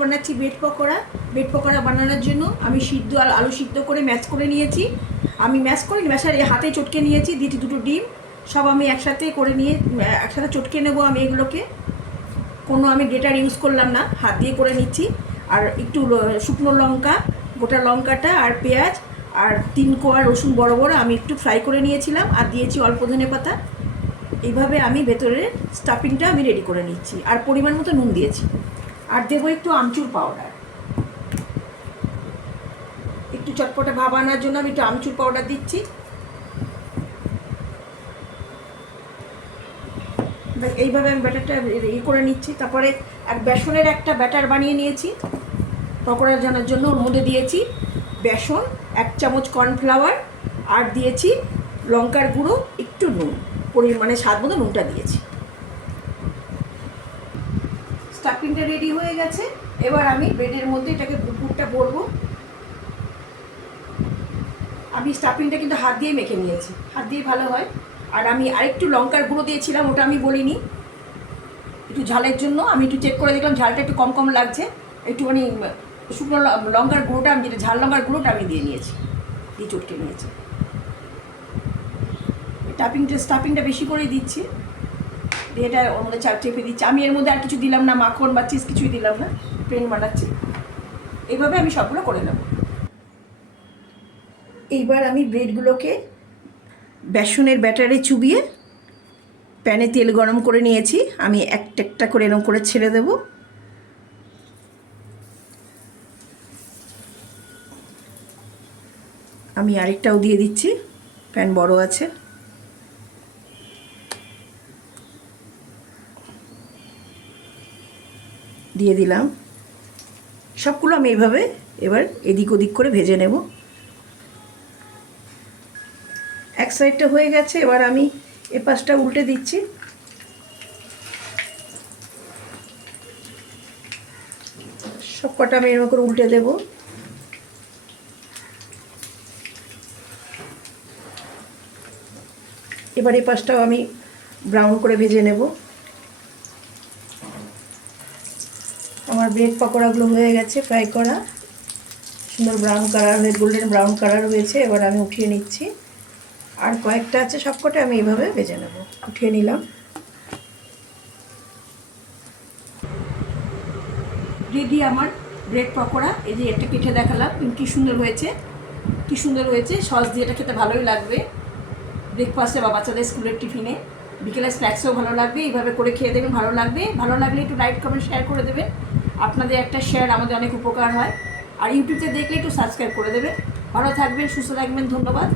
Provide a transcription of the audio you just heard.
বানাচ্ছি bread pakora. Bread pakora বানানোর জন্য আমি আলু সিদ্ধ করে ম্যাশ করে নিয়েছি। আমি ম্যাশ করে ম্যাশার হাতে চটকে নিয়েছি, দিয়েছি 2টো ডিম। সব আমি একসাথে করে নিয়ে একসাথে চটকে নেবো আমি এগুলোকে। কোনো আমি গ্রেটার ইউজ করলাম না, হাত দিয়ে করে নিচ্ছি। আর একটু শুকনো লঙ্কা, গোটা লঙ্কাটা আর পেঁয়াজ আর 3 কোয়া রসুন বড় বড় আমি একটু ফ্রাই করে নিয়েছিলাম, আর দিয়েছি অল্প ধনেপাতা। এইভাবে আমি ভেতরের স্টাফিংটা আমি রেডি করে নিচ্ছি। আর পরিমাণ মতো নুন দিয়েছি। আর দেবো একটু আমচুর পাউডার, একটু চটপটা ভাব আনার জন্য আমি একটু আমচুর পাউডার দিচ্ছি। এইভাবে আমি ব্যাটারটা ইয়ে করে নিচ্ছি। তারপরে বেসনের একটা ব্যাটার বানিয়ে নিয়েছি পকোড়া জানার জন্য। ওর মধ্যে দিয়েছি বেসন, 1 চামচ কর্নফ্লাওয়ার, আর দিয়েছি লঙ্কার গুঁড়ো, একটু নুন, পরিমাণে স্বাদ মতো নুনটা দিয়েছি। স্টাফিংটা রেডি হয়ে গেছে। এবার আমি ব্রেডের মধ্যে এটাকে পুরটা ভরবো। আমি স্টাফিংটা কিন্তু হাত দিয়ে মেখে নিয়েছি, হাত দিয়ে ভালো হয়। আর আমি আরেকটু লঙ্কার গুঁড়ো দিয়েছিলাম, ওটা আমি বলিনি, একটু ঝালের জন্য। আমি একটু চেক করে দেখলাম ঝালটা একটু কম কম লাগছে, একটুখানি শুকনো লঙ্কার গুঁড়োটা আমি যেটা ঝাল লঙ্কার গুঁড়োটা আমি দিয়ে নিয়েছি, দিয়ে চটকে নিয়েছি। স্টাফিংটা বেশি করেই দিচ্ছি, দিয়ে এটা ওর মধ্যে চেপে দিচ্ছি। আমি এর মধ্যে আর কিছু দিলাম না, মাখন বা চিজ কিছুই দিলাম না, প্লেন বানাচ্ছি। এইভাবে আমি সবগুলো করে নেব। এইবার আমি ব্রেডগুলোকে বেসনের ব্যাটারে চুবিয়ে প্যানে তেল গরম করে নিয়েছি। আমি একটা একটা করে এরকম করে ছেড়ে দেব। আমি আরেকটাও দিয়ে দিচ্ছি, প্যান বড় আছে। দিয়ে দিলাম সবগুলো। আমি এইভাবে এবার এদিক ওদিক করে ভেজে নেব। এক সাইডটা হয়ে গেছে, এবার আমি এ পাশটা উল্টে দিচ্ছি। সব কটা আমি এরকম করে উল্টে দেব। এবার এই পাশটাও আমি ব্রাউন করে ভেজে নেব। আমার ব্রেড পকোড়াগুলো হয়ে গেছে ফ্রাই করা, সুন্দর ব্রাউন কালার হয়ে গোল্ডেন ব্রাউন কালার হয়েছে। এবার আমি উঠিয়ে নিচ্ছি। আর কয়েকটা আছে, সবকটা আমি এইভাবে ভেজে নেব। উঠিয়ে নিলাম। রেডি আমার ব্রেড পকোড়া। এই যে একটা কেটে দেখালাম, কি সুন্দর হয়েছে, কি সুন্দর হয়েছে। সস দিয়ে এটা খেতে ভালোই লাগবে, ব্রেকফাস্টে বা বাচ্চাদের স্কুলের টিফিনে, বিকেলে স্ন্যাক্সেও ভালো লাগবে। এইভাবে করে খেয়ে দেবেন, ভালো লাগবে। ভালো লাগলে একটু লাইক কমেন্ট শেয়ার করে দেবেন। আপনাদের একটা শেয়ার আমাদের অনেক উপকার হয়। আর ইউটিউবে দেখলে একটু সাবস্ক্রাইব করে দেবেন। ভালো থাকবেন, সুস্থ থাকবেন। ধন্যবাদ।